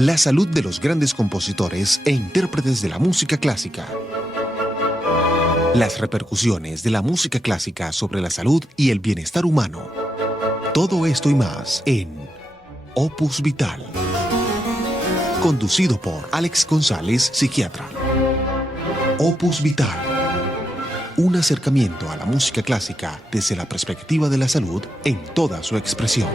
La salud de los grandes compositores e intérpretes de la música clásica. Las repercusiones de la música clásica sobre la salud y el bienestar humano. Todo esto y más en Opus Vital. Conducido por Alex González, psiquiatra. Opus Vital. Un acercamiento a la música clásica desde la perspectiva de la salud en toda su expresión.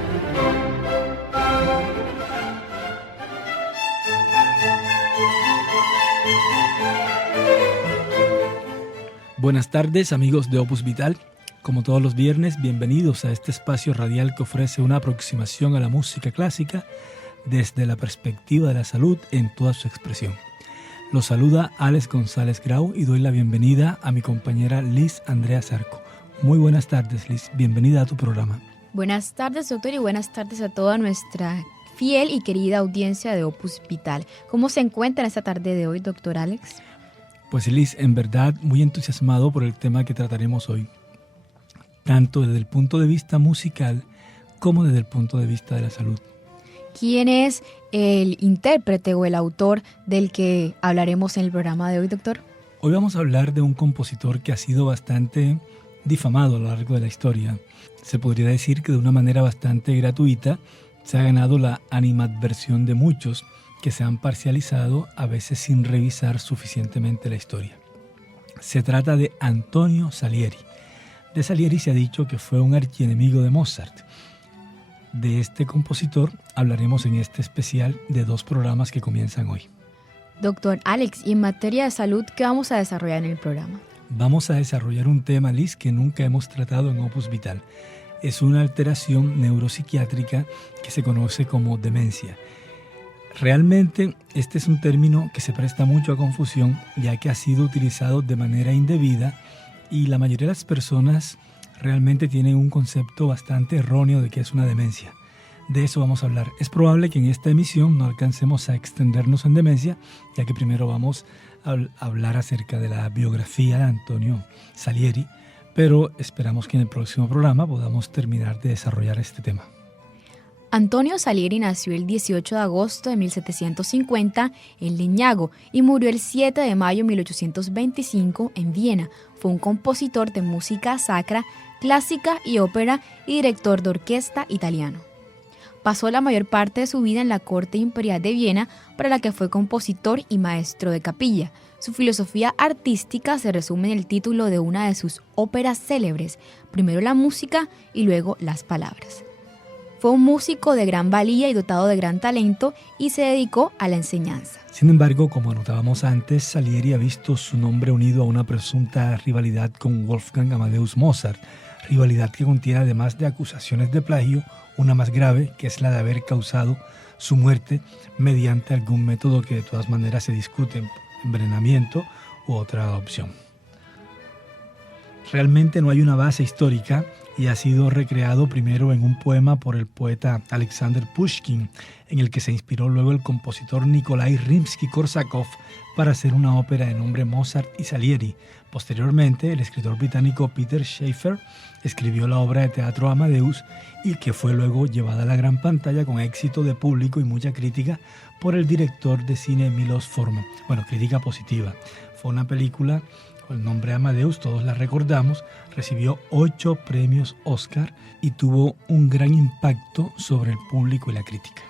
Buenas tardes, amigos de Opus Vital. Como todos los viernes, bienvenidos a este espacio radial que ofrece una aproximación a la música clásica desde la perspectiva de la salud en toda su expresión. Los saluda Alex González Grau y doy la bienvenida a mi compañera Liz Andrea Zarco. Muy buenas tardes, Liz. Bienvenida a tu programa. Buenas tardes, doctor, y buenas tardes a toda nuestra fiel y querida audiencia de Opus Vital. ¿Cómo se encuentra esta tarde de hoy, doctor Alex? Pues Liz, en verdad muy entusiasmado por el tema que trataremos hoy, tanto desde el punto de vista musical como desde el punto de vista de la salud. ¿Quién es el intérprete o el autor del que hablaremos en el programa de hoy, doctor? Hoy vamos a hablar de un compositor que ha sido bastante difamado a lo largo de la historia. Se podría decir que de una manera bastante gratuita se ha ganado la animadversión de muchos que se han parcializado, a veces sin revisar suficientemente la historia. Se trata de Antonio Salieri. De Salieri se ha dicho que fue un archienemigo de Mozart. De este compositor hablaremos en este especial de 2 programas que comienzan hoy. Doctor Alex, y en materia de salud, ¿qué vamos a desarrollar en el programa? Vamos a desarrollar un tema, Liz, que nunca hemos tratado en Opus Vital. Es una alteración neuropsiquiátrica que se conoce como demencia. Realmente este es un término que se presta mucho a confusión, ya que ha sido utilizado de manera indebida y la mayoría de las personas realmente tienen un concepto bastante erróneo de qué es una demencia. De eso vamos a hablar. Es probable que en esta emisión no alcancemos a extendernos en demencia, ya que primero vamos a hablar acerca de la biografía de Antonio Salieri, pero esperamos que en el próximo programa podamos terminar de desarrollar este tema. Antonio Salieri nació el 18 de agosto de 1750 en Leñago y murió el 7 de mayo de 1825 en Viena. Fue un compositor de música sacra, clásica y ópera y director de orquesta italiano. Pasó la mayor parte de su vida en la corte imperial de Viena, para la que fue compositor y maestro de capilla. Su filosofía artística se resume en el título de una de sus óperas célebres, primero la música y luego las palabras. Fue un músico de gran valía y dotado de gran talento y se dedicó a la enseñanza. Sin embargo, como anotábamos antes, Salieri ha visto su nombre unido a una presunta rivalidad con Wolfgang Amadeus Mozart, rivalidad que contiene, además de acusaciones de plagio, una más grave, que es la de haber causado su muerte mediante algún método que de todas maneras se discute, envenenamiento u otra opción. Realmente no hay una base histórica y ha sido recreado primero en un poema por el poeta Alexander Pushkin, en el que se inspiró luego el compositor Nikolai Rimsky-Korsakov para hacer una ópera de nombre Mozart y Salieri. Posteriormente, el escritor británico Peter Shaffer escribió la obra de teatro Amadeus y que fue luego llevada a la gran pantalla con éxito de público y mucha crítica por el director de cine Milos Forman. Bueno, crítica positiva. Fue una película con el nombre Amadeus, todos la recordamos, recibió 8 premios Oscar y tuvo un gran impacto sobre el público y la crítica.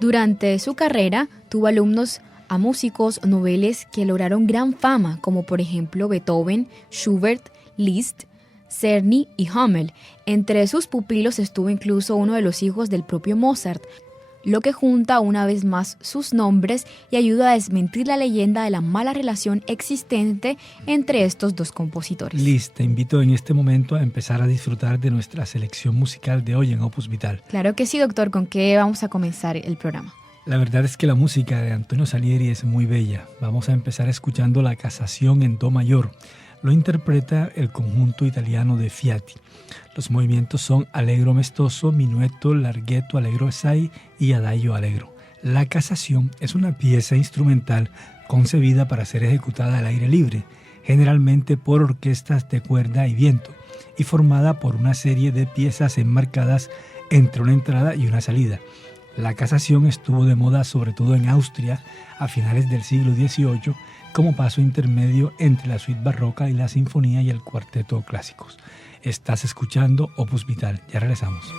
Durante su carrera tuvo alumnos a músicos noveles que lograron gran fama, como por ejemplo Beethoven, Schubert, Liszt, Czerny y Hummel. Entre sus pupilos estuvo incluso uno de los hijos del propio Mozart, lo que junta una vez más sus nombres y ayuda a desmentir la leyenda de la mala relación existente entre estos 2 compositores. Liz, te invito en este momento a empezar a disfrutar de nuestra selección musical de hoy en Opus Vital. Claro que sí, doctor. ¿Con qué vamos a comenzar el programa? La verdad es que la música de Antonio Salieri es muy bella. Vamos a empezar escuchando la Casación en Do mayor. Lo interpreta el conjunto italiano de Fiati. Los movimientos son Allegro mestoso, Minueto, Larghetto, Allegro assai y Adagio allegro. La Casación es una pieza instrumental concebida para ser ejecutada al aire libre, generalmente por orquestas de cuerda y viento, y formada por una serie de piezas enmarcadas entre una entrada y una salida. La casación estuvo de moda sobre todo en Austria a finales del siglo XVIII como paso intermedio entre la suite barroca y la sinfonía y el cuarteto clásicos. Estás escuchando Opus Vital. Ya regresamos.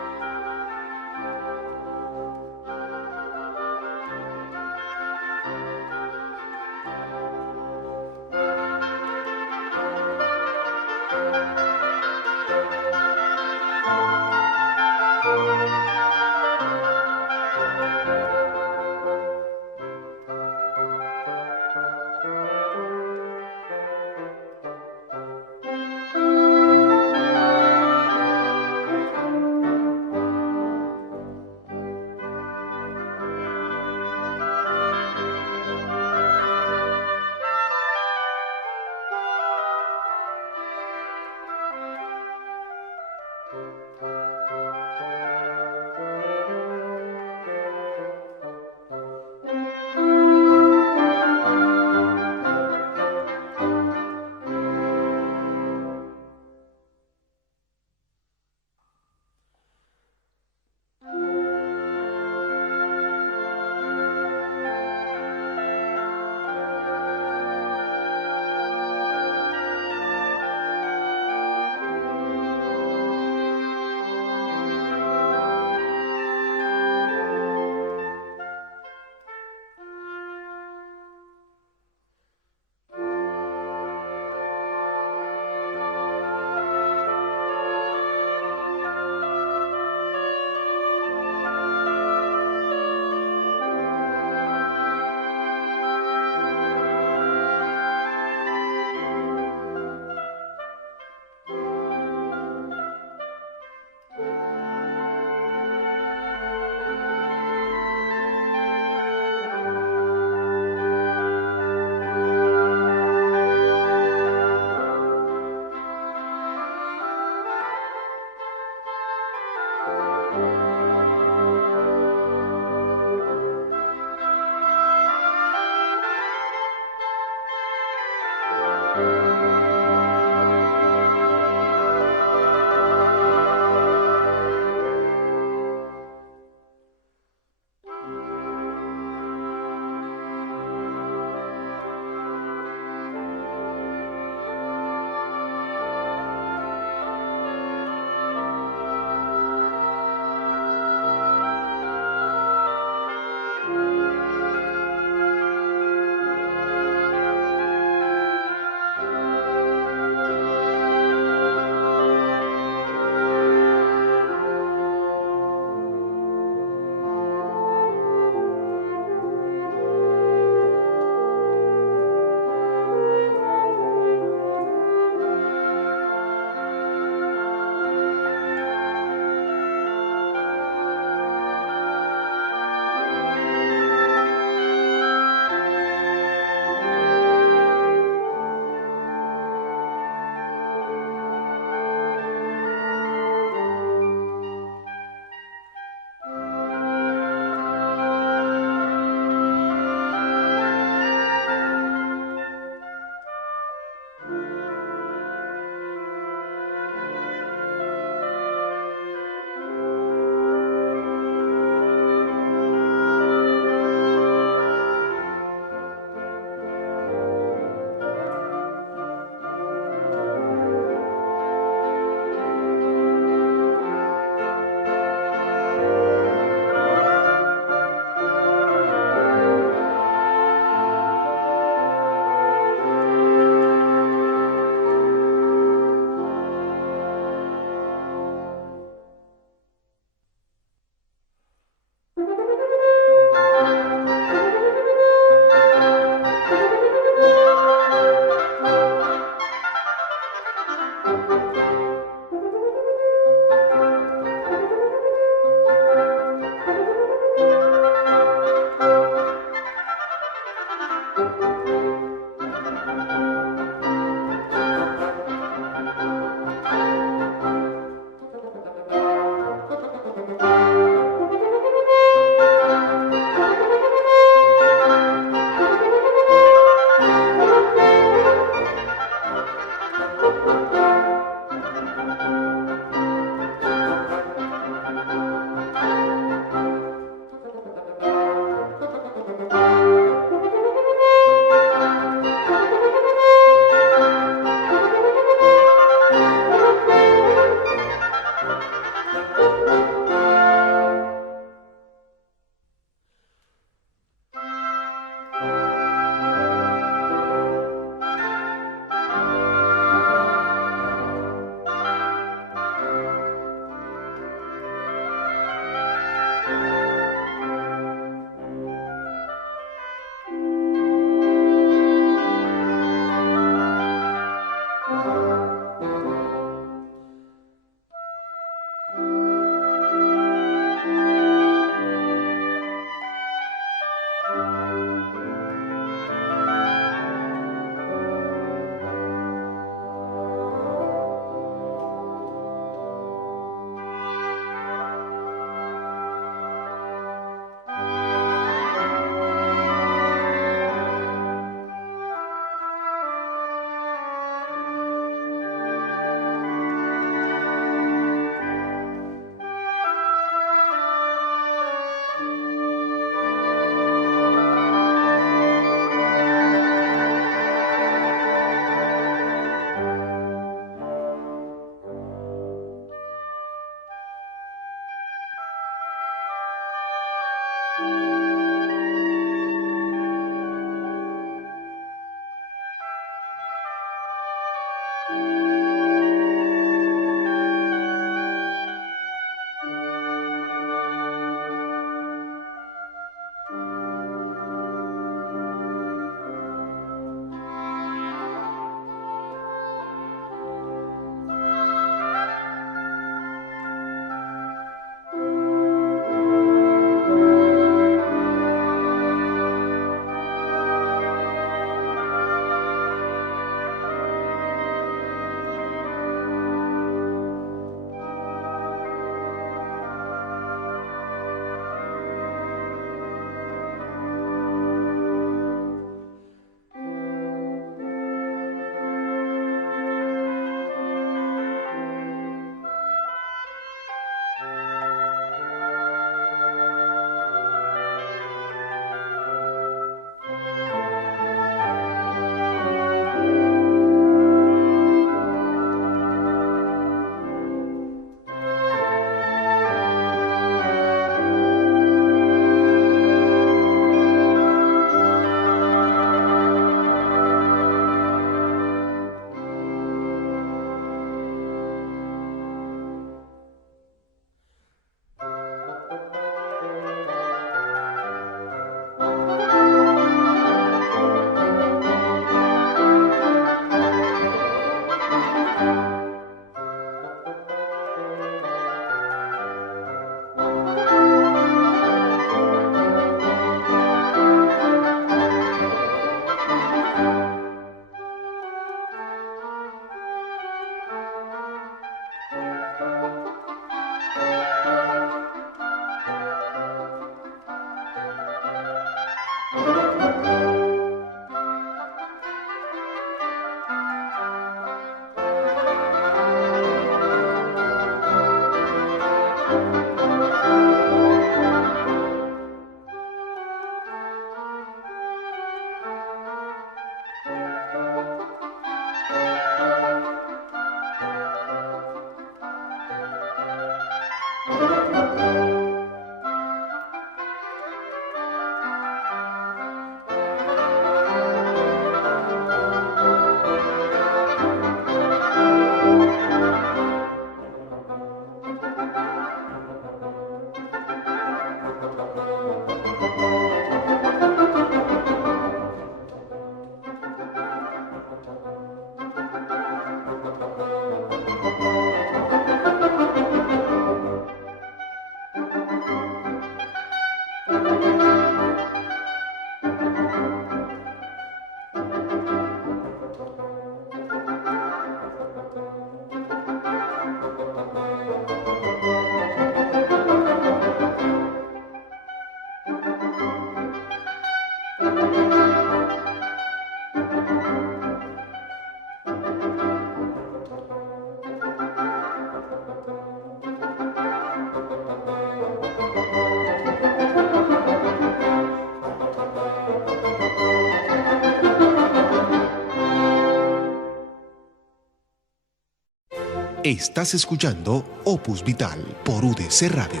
Estás escuchando Opus Vital por UDC Radio.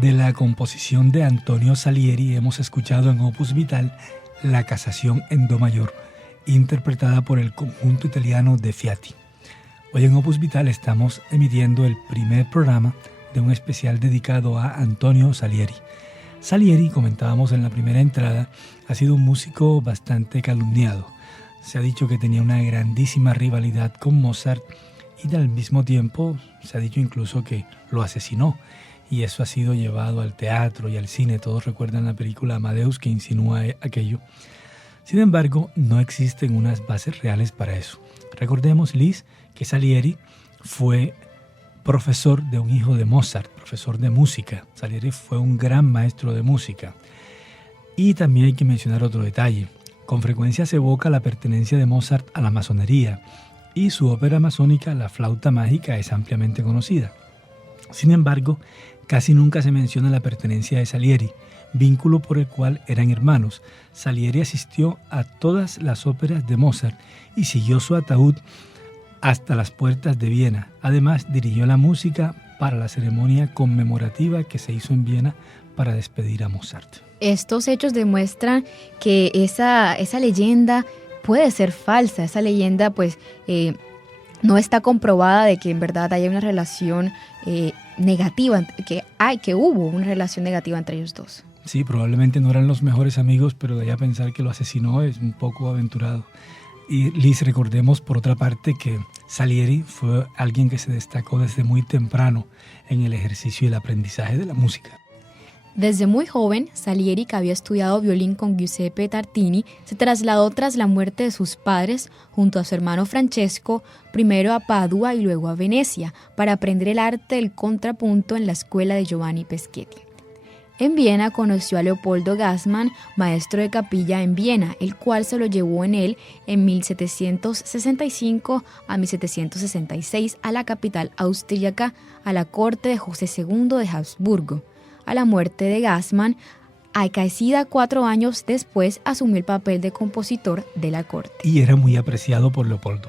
De la composición de Antonio Salieri hemos escuchado en Opus Vital La Casación en Do mayor, interpretada por el conjunto italiano De Fiati. Hoy en Opus Vital estamos emitiendo el primer programa de un especial dedicado a Antonio Salieri. Salieri, comentábamos en la primera entrada, ha sido un músico bastante calumniado. Se ha dicho que tenía una grandísima rivalidad con Mozart y al mismo tiempo se ha dicho incluso que lo asesinó. Y eso ha sido llevado al teatro y al cine. Todos recuerdan la película Amadeus que insinúa aquello. Sin embargo, no existen unas bases reales para eso. Recordemos, Liz, que Salieri fue profesor de un hijo de Mozart, profesor de música. Salieri fue un gran maestro de música. Y también hay que mencionar otro detalle. Con frecuencia se evoca la pertenencia de Mozart a la masonería y su ópera masónica, La Flauta Mágica, es ampliamente conocida. Sin embargo, casi nunca se menciona la pertenencia de Salieri, vínculo por el cual eran hermanos. Salieri asistió a todas las óperas de Mozart y siguió su ataúd hasta las puertas de Viena. Además, dirigió la música para la ceremonia conmemorativa que se hizo en Viena para despedir a Mozart. Estos hechos demuestran que esa leyenda puede ser falsa. Esa leyenda pues no está comprobada de que en verdad haya una relación negativa, que hubo una relación negativa entre ellos dos. Sí, probablemente no eran los mejores amigos, pero de ahí a pensar que lo asesinó es un poco aventurado. Y Liz, recordemos por otra parte que Salieri fue alguien que se destacó desde muy temprano en el ejercicio y el aprendizaje de la música. Desde muy joven, Salieri, que había estudiado violín con Giuseppe Tartini, se trasladó tras la muerte de sus padres junto a su hermano Francesco, primero a Padua y luego a Venecia, para aprender el arte del contrapunto en la escuela de Giovanni Peschetti. En Viena conoció a Leopoldo Gassmann, maestro de capilla en Viena, el cual se lo llevó en él en 1765 a 1766 a la capital austríaca, a la corte de José II de Habsburgo. A la muerte de Gassmann, acaecida 4 años después, asumió el papel de compositor de la corte. Y era muy apreciado por Leopoldo.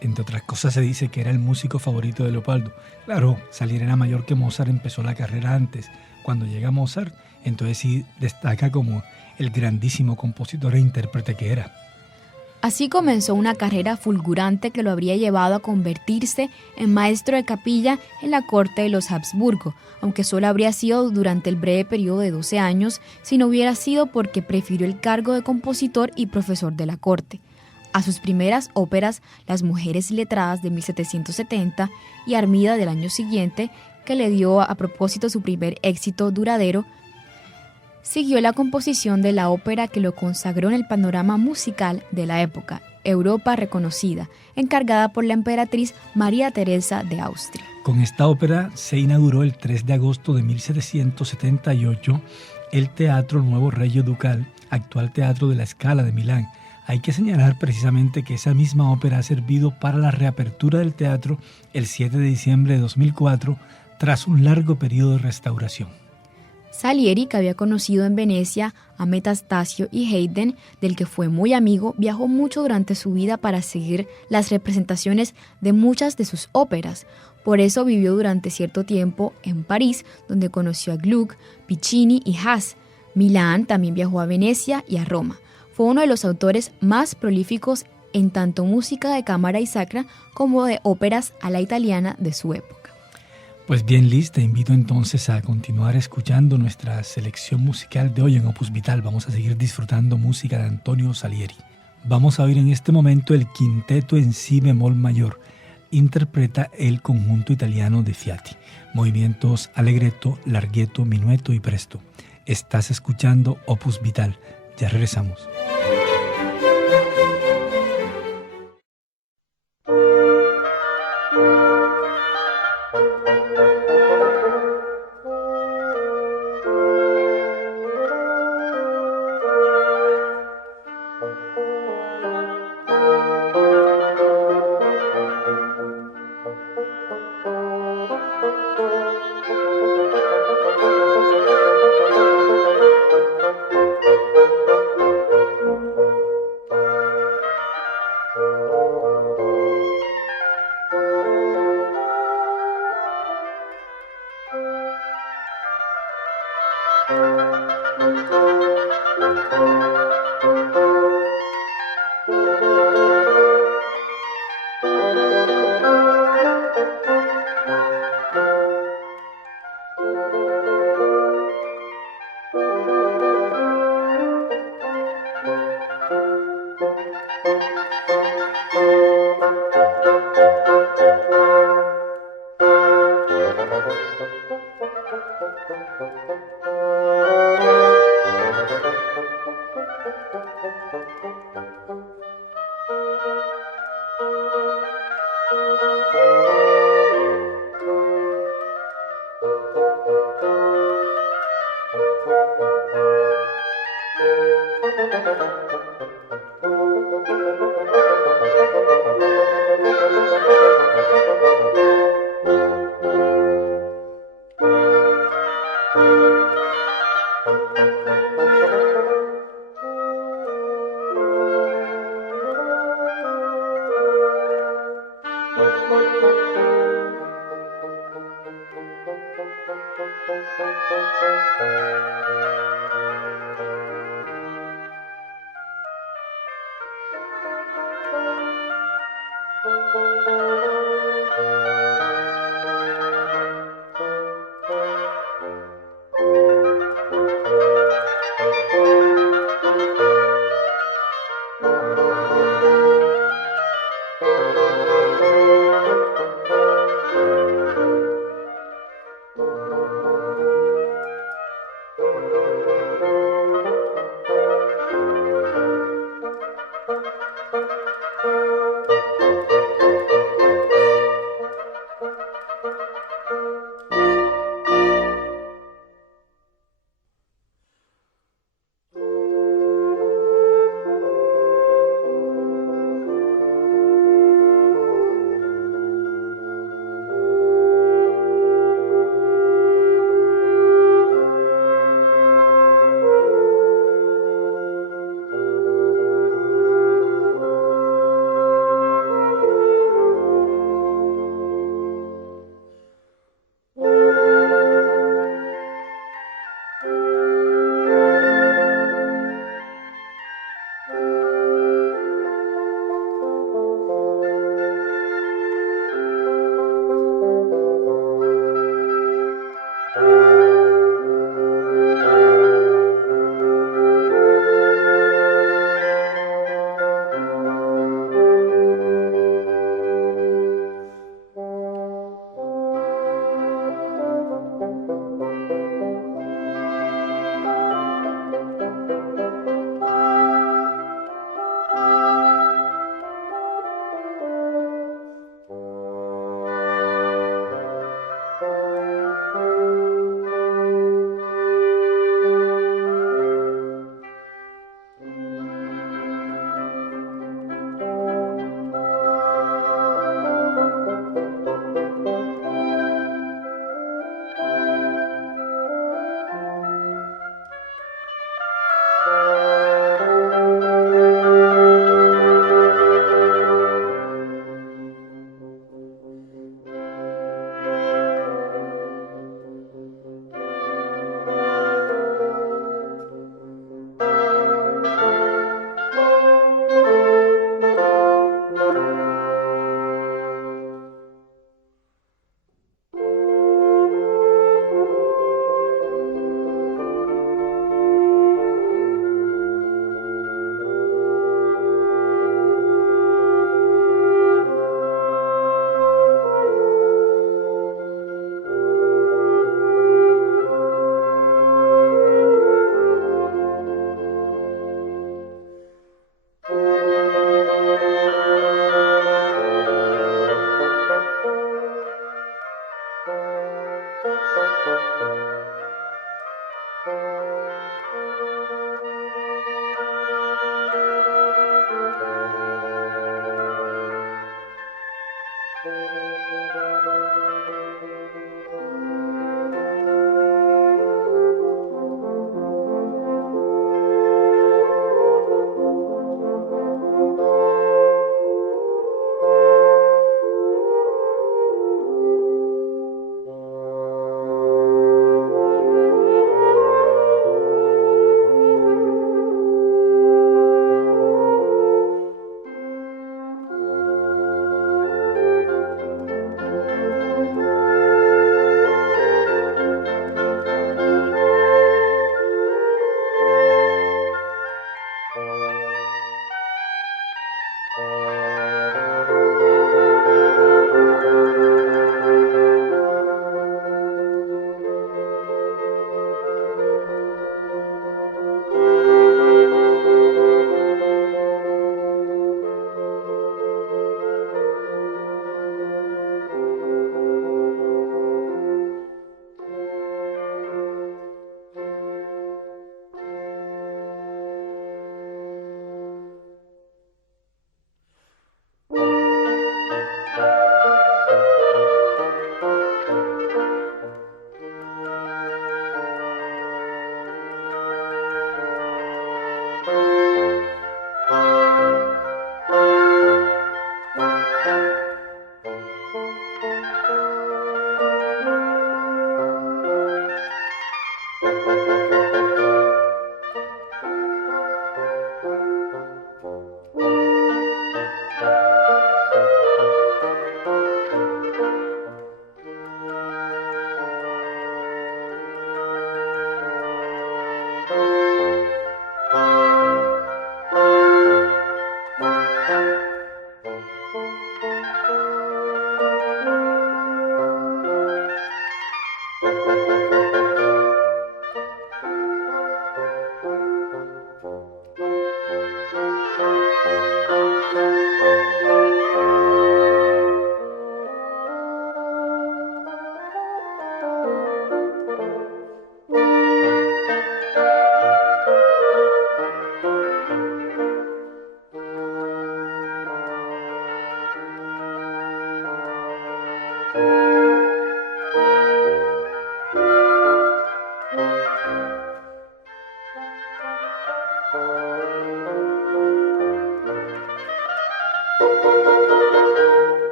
Entre otras cosas se dice que era el músico favorito de Leopoldo. Claro, Salieri era mayor que Mozart, empezó la carrera antes. Cuando llega Mozart, entonces sí destaca como el grandísimo compositor e intérprete que era. Así comenzó una carrera fulgurante que lo habría llevado a convertirse en maestro de capilla en la corte de los Habsburgo, aunque solo habría sido durante el breve periodo de 12 años, si no hubiera sido porque prefirió el cargo de compositor y profesor de la corte. A sus primeras óperas, Las mujeres letradas de 1770 y Armida del año siguiente, que le dio a propósito su primer éxito duradero, siguió la composición de la ópera que lo consagró en el panorama musical de la época, Europa reconocida, encargada por la emperatriz María Teresa de Austria. Con esta ópera se inauguró el 3 de agosto de 1778 el Teatro Nuevo Regio Ducal, actual Teatro de la Scala de Milán. Hay que señalar precisamente que esa misma ópera ha servido para la reapertura del teatro el 7 de diciembre de 2004 tras un largo periodo de restauración. Salieri, que había conocido en Venecia a Metastasio y Haydn, del que fue muy amigo, viajó mucho durante su vida para seguir las representaciones de muchas de sus óperas. Por eso vivió durante cierto tiempo en París, donde conoció a Gluck, Piccini y Haas. Milán también viajó a Venecia y a Roma. Fue uno de los autores más prolíficos en tanto música de cámara y sacra como de óperas a la italiana de su época. Pues bien, Liz, te invito entonces a continuar escuchando nuestra selección musical de hoy en Opus Vital. Vamos a seguir disfrutando música de Antonio Salieri. Vamos a oír en este momento el quinteto en si bemol mayor. Interpreta el conjunto italiano de Fiati. Movimientos allegretto, larghetto, minueto y presto. Estás escuchando Opus Vital. Ya regresamos.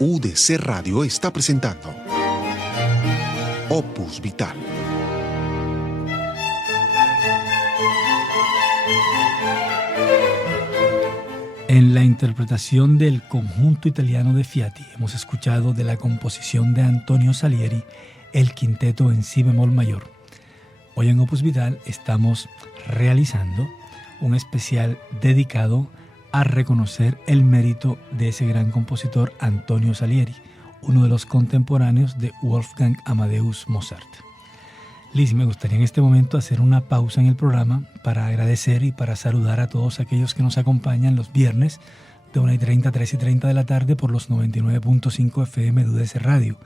UDC Radio está presentando Opus Vital. En la interpretación del conjunto italiano de Fiati hemos escuchado de la composición de Antonio Salieri el quinteto en si bemol mayor. Hoy en Opus Vital estamos realizando un especial dedicado a reconocer el mérito de ese gran compositor Antonio Salieri, uno de los contemporáneos de Wolfgang Amadeus Mozart. Liz, me gustaría en este momento hacer una pausa en el programa para agradecer y para saludar a todos aquellos que nos acompañan los viernes de 1:30 a 3:30 de la tarde por los 99.5 FM de UDC Radio,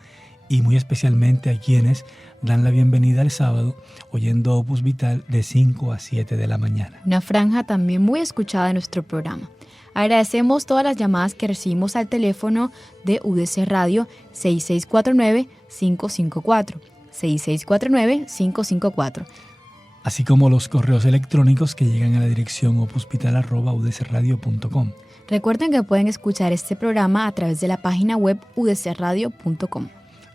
y muy especialmente a quienes dan la bienvenida el sábado oyendo Opus Vital de 5 a 7 de la mañana. Una franja también muy escuchada en nuestro programa. Agradecemos todas las llamadas que recibimos al teléfono de UDC Radio 6649-554. 6649-554. Así como los correos electrónicos que llegan a la dirección opusvital@udcradio.com. Recuerden que pueden escuchar este programa a través de la página web udcradio.com.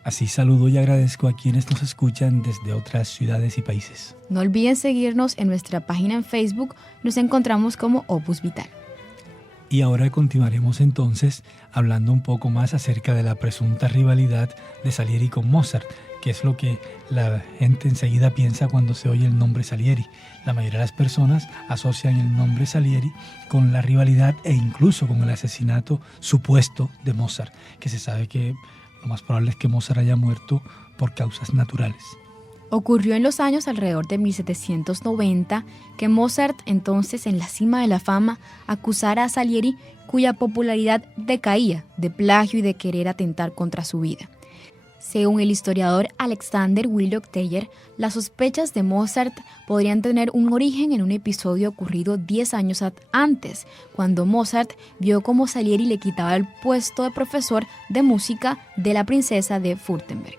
Así saludo y agradezco a quienes nos escuchan desde otras ciudades y países. No olviden seguirnos en nuestra página en Facebook, nos encontramos como Opus Vital. Y ahora continuaremos entonces hablando un poco más acerca de la presunta rivalidad de Salieri con Mozart, que es lo que la gente enseguida piensa cuando se oye el nombre Salieri. La mayoría de las personas asocian el nombre Salieri con la rivalidad e incluso con el asesinato supuesto de Mozart, que se sabe que lo más probable es que Mozart haya muerto por causas naturales. Ocurrió en los años alrededor de 1790 que Mozart, entonces en la cima de la fama, acusara a Salieri, cuya popularidad decaía, de plagio y de querer atentar contra su vida. Según el historiador Alexander Willock Teller, las sospechas de Mozart podrían tener un origen en un episodio ocurrido 10 años antes, cuando Mozart vio cómo Salieri le quitaba el puesto de profesor de música de la princesa de Württemberg.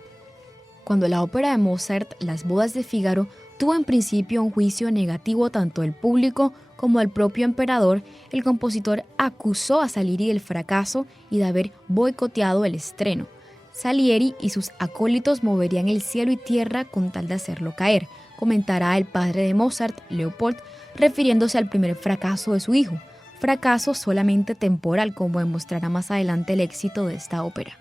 Cuando la ópera de Mozart, Las bodas de Fígaro, tuvo en principio un juicio negativo tanto del público como del propio emperador, el compositor acusó a Salieri del fracaso y de haber boicoteado el estreno. Salieri y sus acólitos moverían el cielo y tierra con tal de hacerlo caer, comentará el padre de Mozart, Leopold, refiriéndose al primer fracaso de su hijo, fracaso solamente temporal, como demostrará más adelante el éxito de esta ópera.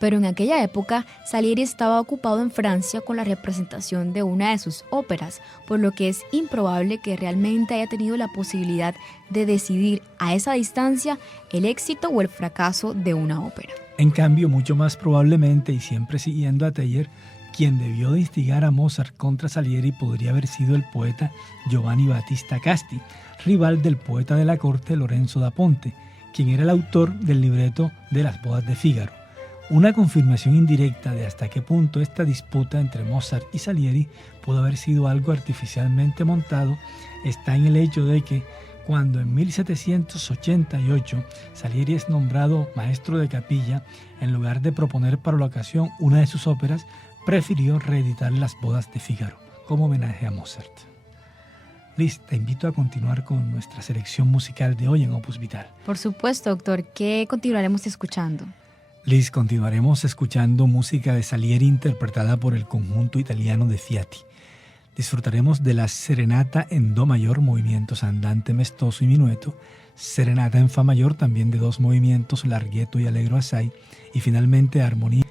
Pero en aquella época, Salieri estaba ocupado en Francia con la representación de una de sus óperas, por lo que es improbable que realmente haya tenido la posibilidad de decidir a esa distancia el éxito o el fracaso de una ópera. En cambio, mucho más probablemente, y siempre siguiendo a Teller, quien debió de instigar a Mozart contra Salieri podría haber sido el poeta Giovanni Battista Casti, rival del poeta de la corte Lorenzo da Ponte, quien era el autor del libreto de Las bodas de Fígaro. Una confirmación indirecta de hasta qué punto esta disputa entre Mozart y Salieri pudo haber sido algo artificialmente montado está en el hecho de que cuando en 1788 Salieri es nombrado maestro de capilla, en lugar de proponer para la ocasión una de sus óperas, prefirió reeditar Las bodas de Fígaro como homenaje a Mozart. Liz, te invito a continuar con nuestra selección musical de hoy en Opus Vital. Por supuesto, doctor. ¿Qué continuaremos escuchando? Liz, continuaremos escuchando música de Salieri interpretada por el conjunto italiano de Fiati. Disfrutaremos de la Serenata en Do mayor, movimientos andante, mestoso y minueto, Serenata en Fa mayor, también de 2 movimientos, larghetto y allegro assai, y finalmente armonía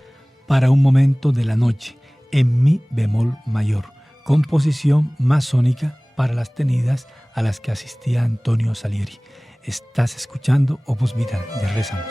para un momento de la noche, en Mi bemol mayor, composición masónica para las tenidas a las que asistía Antonio Salieri. Estás escuchando Opus Vital, ya regresamos.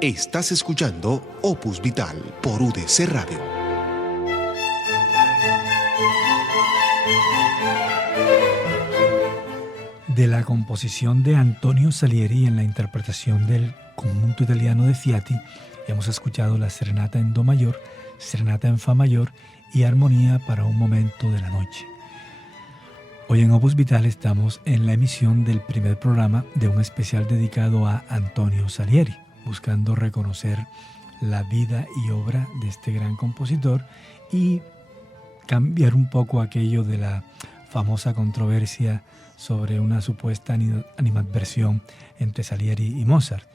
Estás escuchando Opus Vital por UDC Radio. De la composición de Antonio Salieri en la interpretación del conjunto italiano de Fiati, hemos escuchado la Serenata en Do mayor, Serenata en Fa mayor y Armonía para un momento de la noche. Hoy en Opus Vital estamos en la emisión del primer programa de un especial dedicado a Antonio Salieri, buscando reconocer la vida y obra de este gran compositor y cambiar un poco aquello de la famosa controversia sobre una supuesta animadversión entre Salieri y Mozart.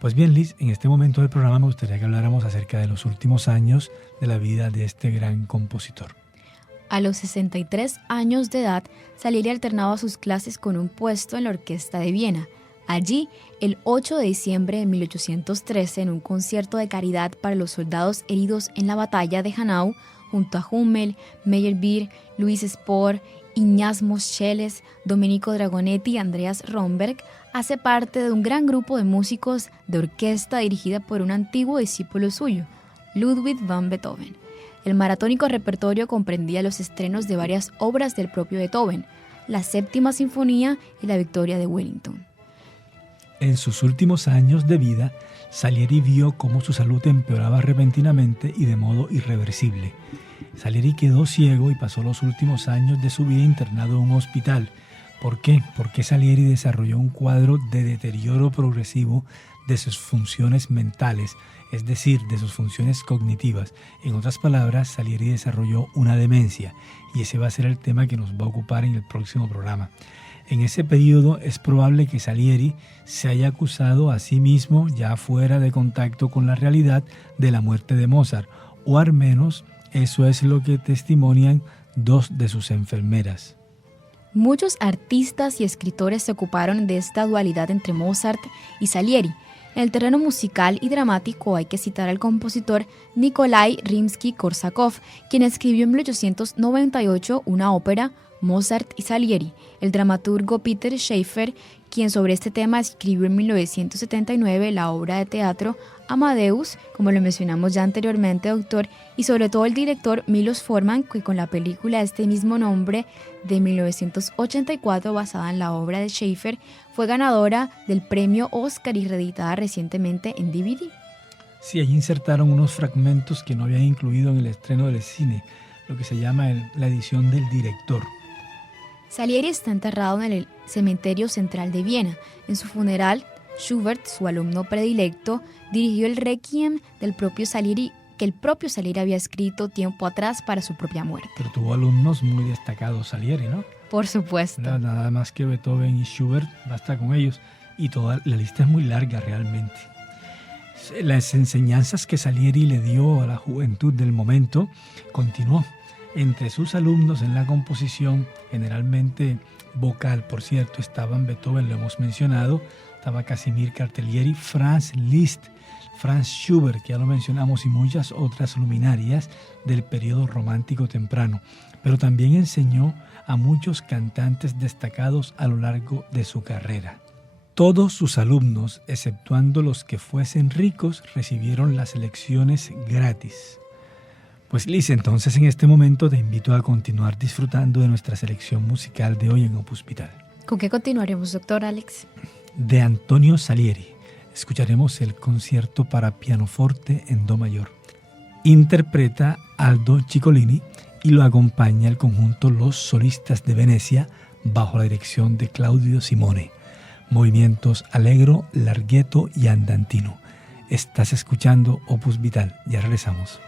Pues bien, Liz, en este momento del programa me gustaría que habláramos acerca de los últimos años de la vida de este gran compositor. A los 63 años de edad, Salieri alternaba sus clases con un puesto en la Orquesta de Viena. Allí, el 8 de diciembre de 1813, en un concierto de caridad para los soldados heridos en la batalla de Hanau, junto a Hummel, Meyerbeer, Luis Spohr, Ignaz Moscheles, Domenico Dragonetti y Andreas Romberg, hace parte de un gran grupo de músicos de orquesta dirigida por un antiguo discípulo suyo, Ludwig van Beethoven. El maratónico repertorio comprendía los estrenos de varias obras del propio Beethoven, la Séptima Sinfonía y la Victoria de Wellington. En sus últimos años de vida, Salieri vio cómo su salud empeoraba repentinamente y de modo irreversible. Salieri quedó ciego y pasó los últimos años de su vida internado en un hospital. ¿Por qué? Porque Salieri desarrolló un cuadro de deterioro progresivo de sus funciones mentales, es decir, de sus funciones cognitivas. En otras palabras, Salieri desarrolló una demencia, y ese va a ser el tema que nos va a ocupar en el próximo programa. En ese periodo es probable que Salieri se haya acusado a sí mismo, ya fuera de contacto con la realidad, de la muerte de Mozart, o al menos eso es lo que testimonian dos de sus enfermeras. Muchos artistas y escritores se ocuparon de esta dualidad entre Mozart y Salieri. En el terreno musical y dramático hay que citar al compositor Nikolai Rimsky-Korsakov, quien escribió en 1898 una ópera, Mozart y Salieri. El dramaturgo Peter Shaffer, quien sobre este tema escribió en 1979 la obra de teatro Amadeus, como lo mencionamos ya anteriormente, doctor, y sobre todo el director Milos Forman, que con la película de este mismo nombre de 1984, basada en la obra de Shaffer, fue ganadora del premio Oscar y reeditada recientemente en DVD. Sí, allí insertaron unos fragmentos que no habían incluido en el estreno del cine, lo que se llama la edición del director. Salieri está enterrado en el Cementerio Central de Viena. En su funeral, Schubert, su alumno predilecto, dirigió el requiem del propio Salieri, que el propio Salieri había escrito tiempo atrás para su propia muerte. Pero tuvo alumnos muy destacados Salieri, ¿no? Por supuesto. Nada más que Beethoven y Schubert, basta con ellos. Y toda la lista es muy larga realmente. Las enseñanzas que Salieri le dio a la juventud del momento continuó. Entre sus alumnos en la composición, generalmente vocal, por cierto, estaban Beethoven, lo hemos mencionado, estaba Casimir Cartellieri, Franz Liszt, Franz Schubert, que ya lo mencionamos, y muchas otras luminarias del periodo romántico temprano. Pero también enseñó a muchos cantantes destacados a lo largo de su carrera. Todos sus alumnos, exceptuando los que fuesen ricos, recibieron las lecciones gratis. Pues Liz, entonces en este momento te invito a continuar disfrutando de nuestra selección musical de hoy en Opus Vital. ¿Con qué continuaremos, doctor Alex? De Antonio Salieri, escucharemos el concierto para pianoforte en Do mayor. Interpreta Aldo Ciccolini y lo acompaña el conjunto Los Solistas de Venecia bajo la dirección de Claudio Simone. Movimientos allegro, larghetto y andantino. Estás escuchando Opus Vital, ya regresamos.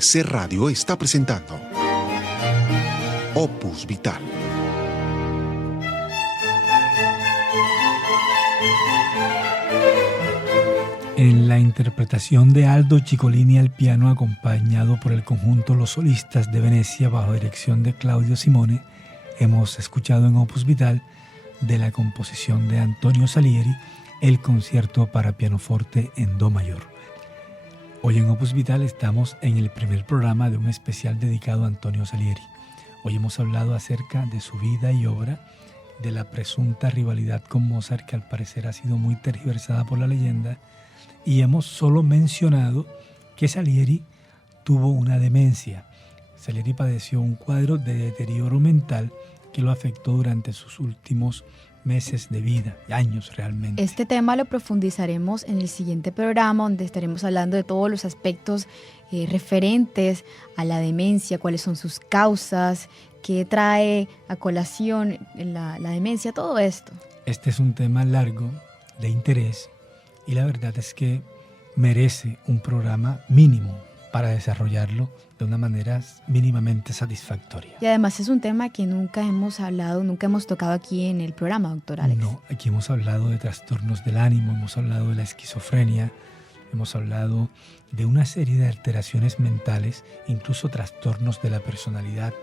ABC Radio está presentando Opus Vital. En la interpretación de Aldo Ciccolini al piano, acompañado por el conjunto Los Solistas de Venecia bajo dirección de Claudio Simone, hemos escuchado en Opus Vital, de la composición de Antonio Salieri, el concierto para pianoforte en do mayor. Hoy en Opus Vital estamos en el primer programa de un especial dedicado a Antonio Salieri. Hoy hemos hablado acerca de su vida y obra, de la presunta rivalidad con Mozart, que al parecer ha sido muy tergiversada por la leyenda, y hemos solo mencionado que Salieri tuvo una demencia. Salieri padeció un cuadro de deterioro mental que lo afectó durante sus últimos meses de vida, años realmente. Este tema lo profundizaremos en el siguiente programa, donde estaremos hablando de todos los aspectos referentes a la demencia, cuáles son sus causas, qué trae a colación la demencia, todo esto. Este es un tema largo, de interés, y la verdad es que merece un programa mínimo para desarrollarlo de una manera mínimamente satisfactoria. Y además es un tema que nunca hemos hablado, nunca hemos tocado aquí en el programa, doctor Alex. No, aquí hemos hablado de trastornos del ánimo, hemos hablado de la esquizofrenia, hemos hablado de una serie de alteraciones mentales, incluso trastornos de la personalidad,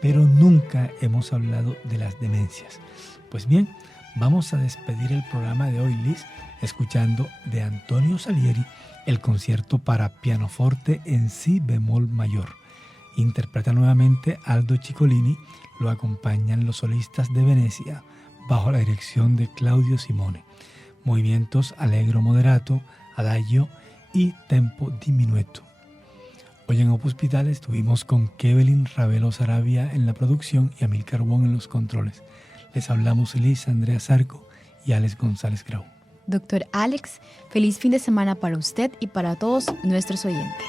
pero nunca hemos hablado de las demencias. Pues bien, vamos a despedir el programa de hoy, Liz, escuchando de Antonio Salieri el concierto para pianoforte en si bemol mayor. Interpreta nuevamente Aldo Ciccolini, lo acompañan los solistas de Venecia bajo la dirección de Claudio Simone. Movimientos allegro moderato, adagio y tempo diminuto. Hoy en Opus Vital estuvimos con Kevelin Ravelo Sarabia en la producción y Amilcar Wong en los controles. Les hablamos Liz, Andrea Zarco y Alex González Grau. Doctor Alex, feliz fin de semana para usted y para todos nuestros oyentes.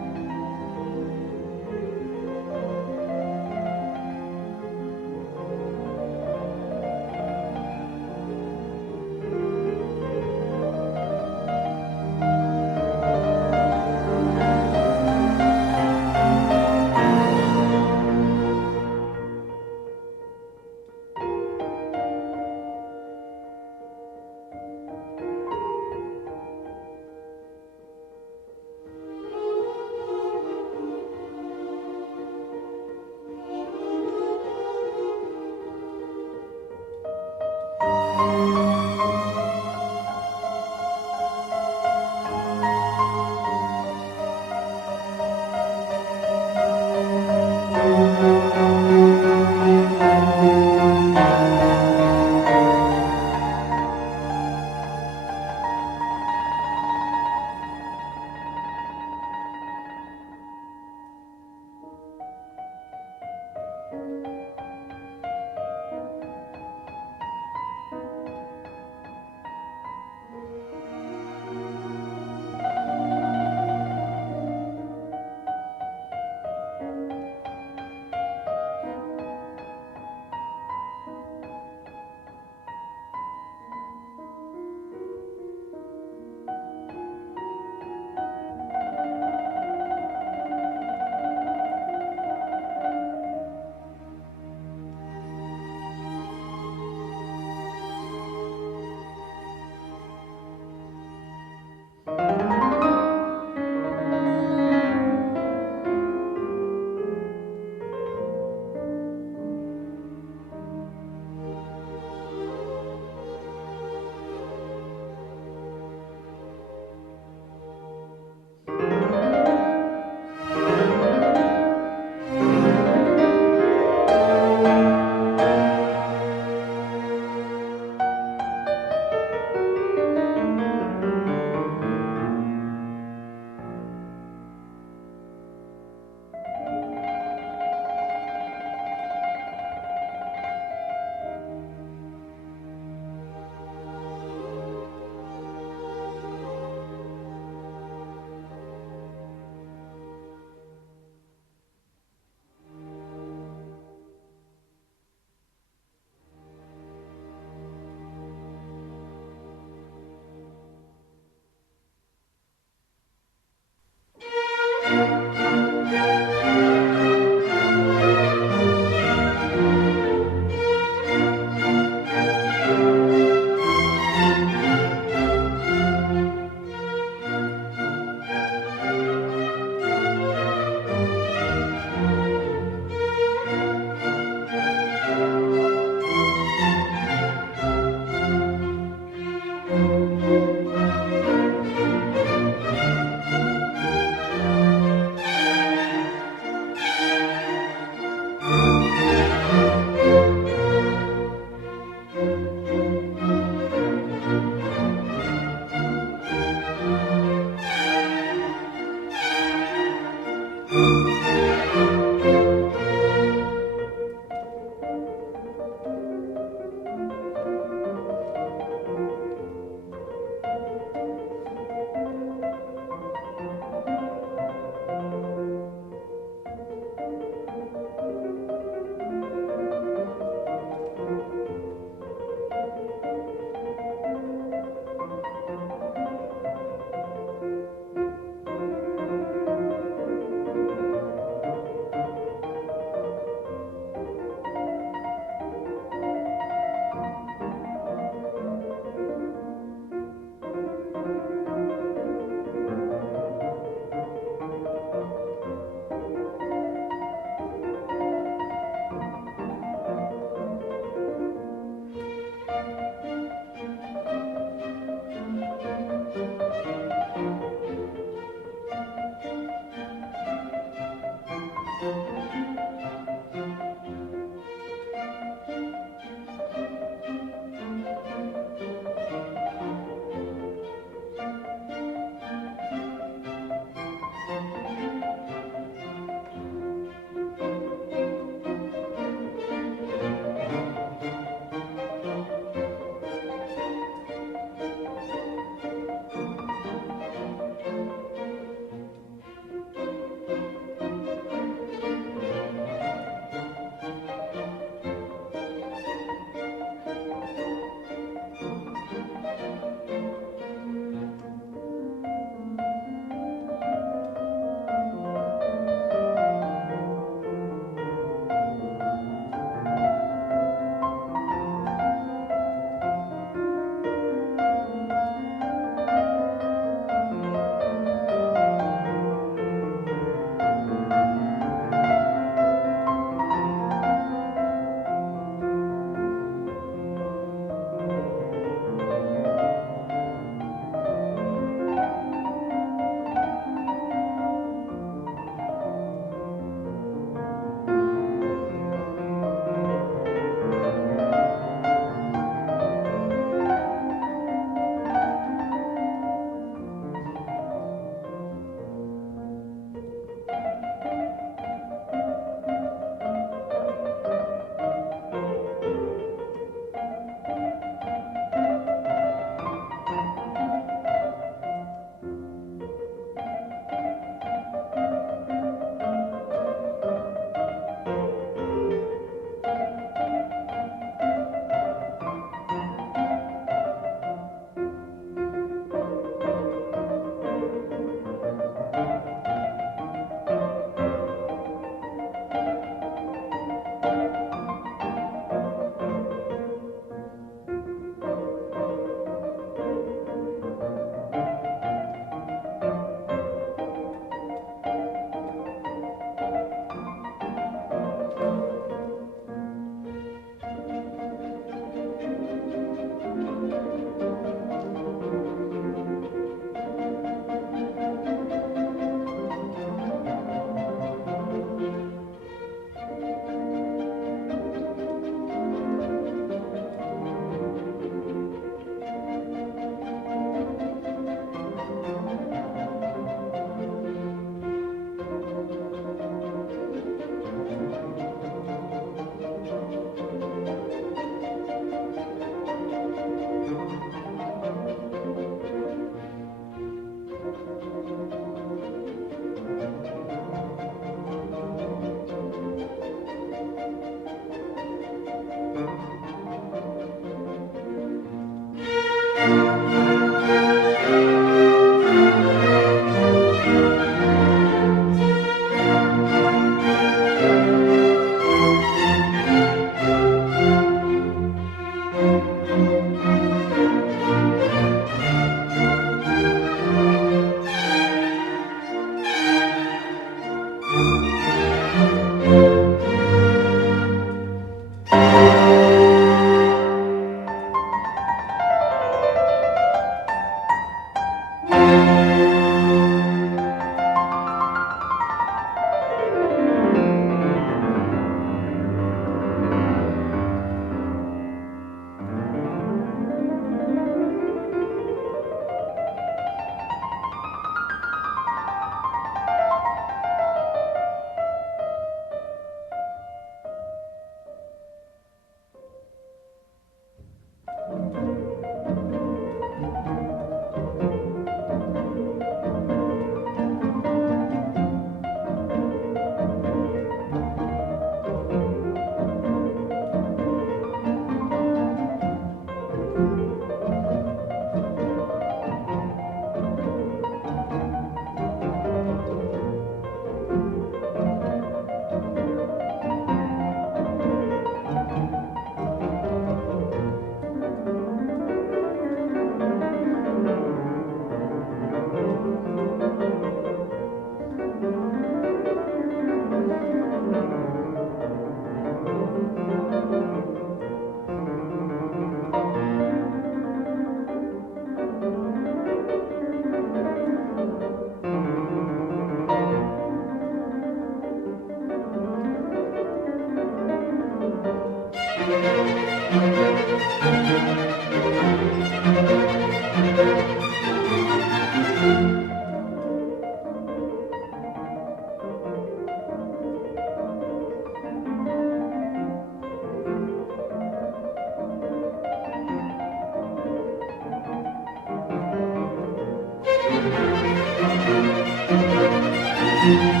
Thank you.